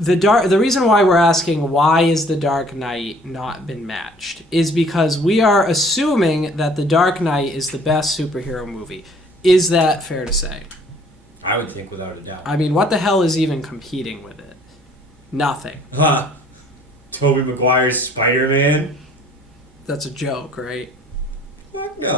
The reason why we're asking why is The Dark Knight not been matched is because we are assuming that The Dark Knight is the best superhero movie. Is that fair to say? I would think without a doubt. I mean, what the hell is even competing with it? Nothing. Huh. Tobey Maguire's Spider-Man? That's a joke, right? Fuck no.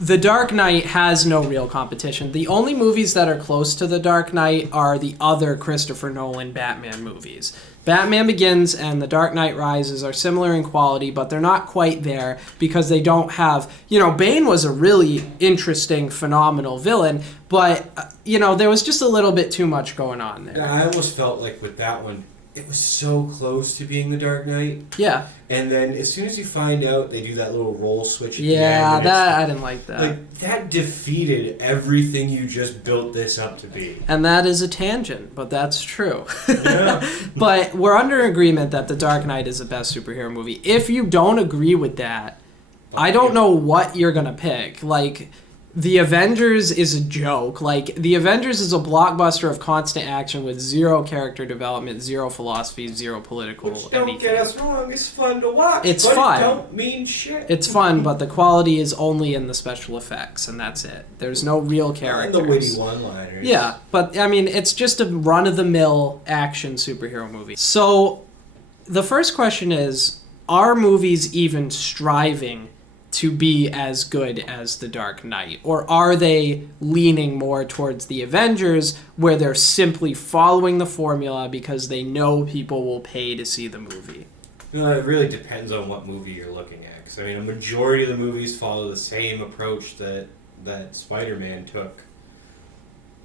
The Dark Knight has no real competition. The only movies that are close to The Dark Knight are the other Christopher Nolan Batman movies. Batman Begins and The Dark Knight Rises are similar in quality, but they're not quite there because they don't have... Bane was a really interesting, phenomenal villain, but, there was just a little bit too much going on there. Yeah, I almost felt like with that one, it was so close to being The Dark Knight. Yeah. And then as soon as you find out they do that little roll switch at yeah, the end, I didn't like that. Like, that defeated everything you just built this up to be. And that is a tangent, but that's true. Yeah. But we're under agreement that The Dark Knight is the best superhero movie. If you don't agree with that, I don't know what you're going to pick. Like... The Avengers is a joke. Like, The Avengers is a blockbuster of constant action with zero character development, zero philosophy, zero political Which don't anything. get us wrong, it's fun to watch. It's but fun. It don't mean shit. It's fun, but the quality is only in the special effects, and that's it. There's no real characters. And the witty one-liners. Yeah, but, I mean, it's just a run-of-the-mill action superhero movie. So, the first question is, are movies even striving to be as good as The Dark Knight? Or are they leaning more towards the Avengers, where they're simply following the formula because they know people will pay to see the movie? It really depends on what movie you're looking at. Because, a majority of the movies follow the same approach that Spider-Man took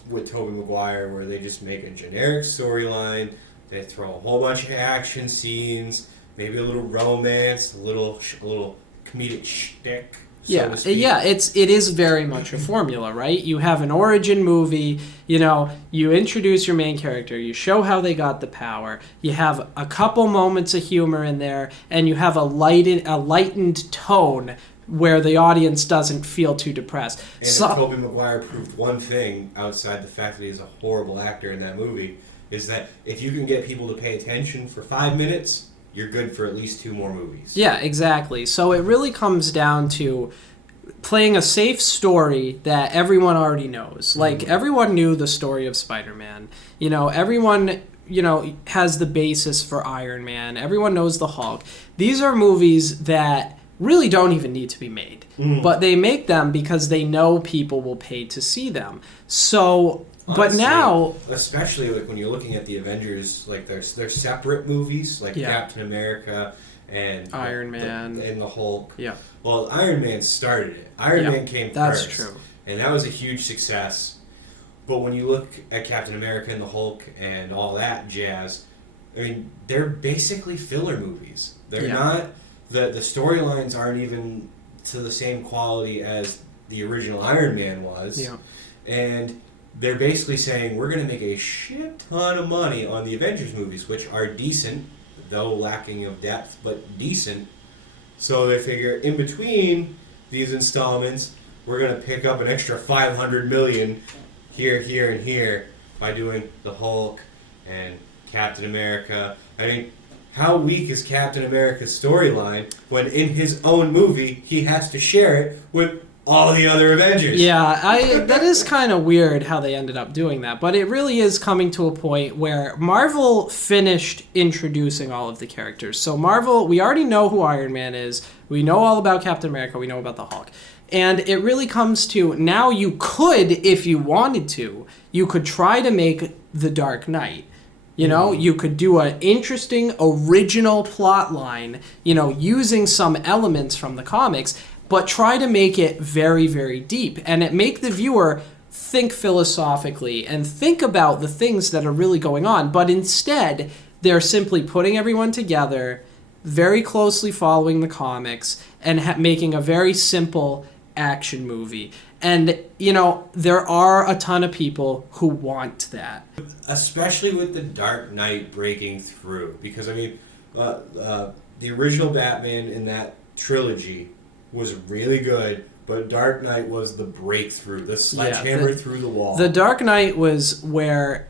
with Tobey Maguire, where they just make a generic storyline, they throw a whole bunch of action scenes, maybe a little romance, a little comedic shtick, so to speak. Yeah, it is very much a formula, right? You have an origin movie, you introduce your main character, you show how they got the power, you have a couple moments of humor in there, and you have a lightened tone where the audience doesn't feel too depressed. And Tobey Maguire proved one thing outside the fact that he's a horrible actor in that movie, is that if you can get people to pay attention for 5 minutes, you're good for at least 2 more movies. Yeah, exactly. So it really comes down to playing a safe story that everyone already knows. Like, everyone knew the story of Spider-Man. Everyone, has the basis for Iron Man. Everyone knows the Hulk. These are movies that really don't even need to be made. But they make them because they know people will pay to see them. So... Honestly, but now, especially like when you're looking at the Avengers, like they're separate movies, like Captain America and Iron Man and the Hulk. Yeah. Well, Iron Man started it. Iron Man came that's first. That's true. And that was a huge success. But when you look at Captain America and the Hulk and all that jazz, they're basically filler movies. They're not the storylines aren't even to the same quality as the original Iron Man was. Yeah. And they're basically saying, we're going to make a shit ton of money on the Avengers movies, which are decent, though lacking of depth, but decent. So they figure, in between these installments, we're going to pick up an extra $500 million here, here, and here by doing the Hulk and Captain America. How weak is Captain America's storyline when in his own movie he has to share it with all the other Avengers? Yeah, that is kind of weird how they ended up doing that, but it really is coming to a point where Marvel finished introducing all of the characters. So Marvel, we already know who Iron Man is, we know all about Captain America, we know about the Hulk. And it really comes to, now you could, if you wanted to, you could try to make The Dark Knight. You could do an interesting original plot line, using some elements from the comics, but try to make it very, very deep and make the viewer think philosophically and think about the things that are really going on. But instead, they're simply putting everyone together, very closely following the comics, and making a very simple action movie. And, there are a ton of people who want that. Especially with The Dark Knight breaking through. Because, the original Batman in that trilogy was really good, but Dark Knight was the breakthrough, the sledgehammer through the wall. The Dark Knight was where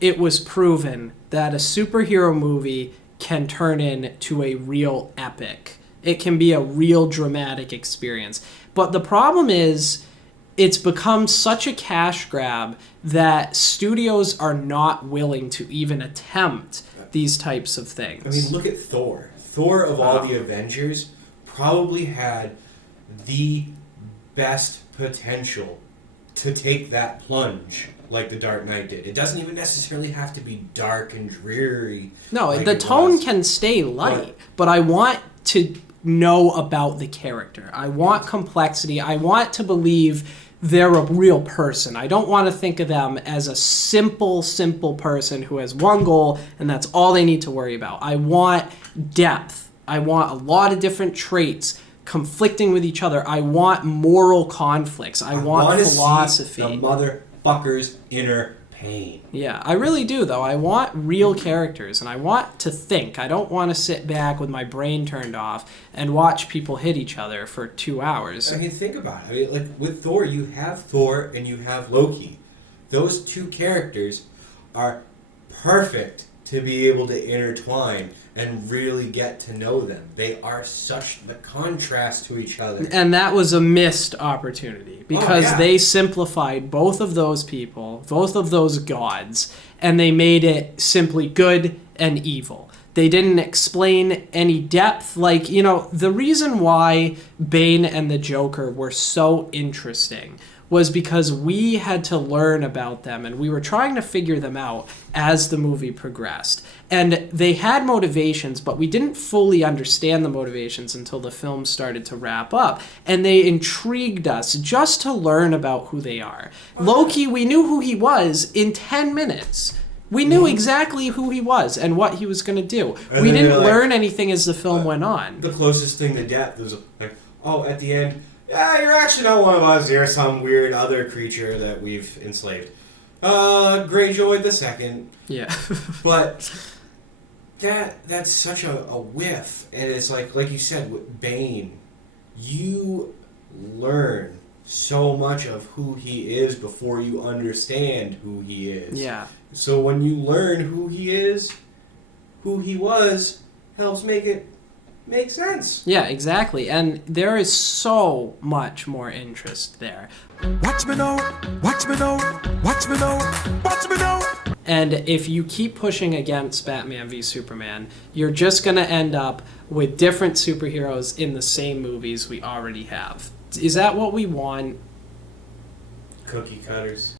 it was proven that a superhero movie can turn into a real epic. It can be a real dramatic experience. But the problem is, it's become such a cash grab that studios are not willing to even attempt these types of things. I mean, look at Thor. Thor, of all the Avengers, probably had the best potential to take that plunge like the Dark Knight did. It doesn't even necessarily have to be dark and dreary. No, like the tone can stay light, but I want to know about the character. I want complexity. I want to believe they're a real person. I don't want to think of them as a simple person who has one goal and that's all they need to worry about. I want depth. I want a lot of different traits conflicting with each other. I want moral conflicts. I want philosophy. See the motherfucker's inner pain. Yeah, I really do, though. I want real characters, and I want to think. I don't want to sit back with my brain turned off and watch people hit each other for 2 hours. I mean, think about it. I mean, like, with Thor, you have Thor and you have Loki. Those two characters are perfect to be able to intertwine and really get to know them. They are such the contrast to each other. And that was a missed opportunity because they simplified both of those people, both of those gods, and they made it simply good and evil. They didn't explain any depth. Like, you know, the reason why Bane and the Joker were so interesting was because we had to learn about them and we were trying to figure them out as the movie progressed. And they had motivations, but we didn't fully understand the motivations until the film started to wrap up. And they intrigued us just to learn about who they are. Loki, we knew who he was in 10 minutes. We knew exactly who he was and what he was going to do. And we didn't learn anything as the film went on. The closest thing to depth was like, oh, at the end, yeah, you're actually not one of us. You're some weird other creature that we've enslaved. Greyjoy the second. Yeah. But that's such a whiff. And it's like you said, with Bane, you learn so much of who he is before you understand who he is. Yeah. So when you learn who he is, who he was, helps make it make sense. Yeah, exactly. And there is so much more interest there. Watch me now, watch me now, watch me now, watch me now. And if you keep pushing against Batman v Superman, you're just going to end up with different superheroes in the same movies we already have. Is that what we want? Cookie cutters.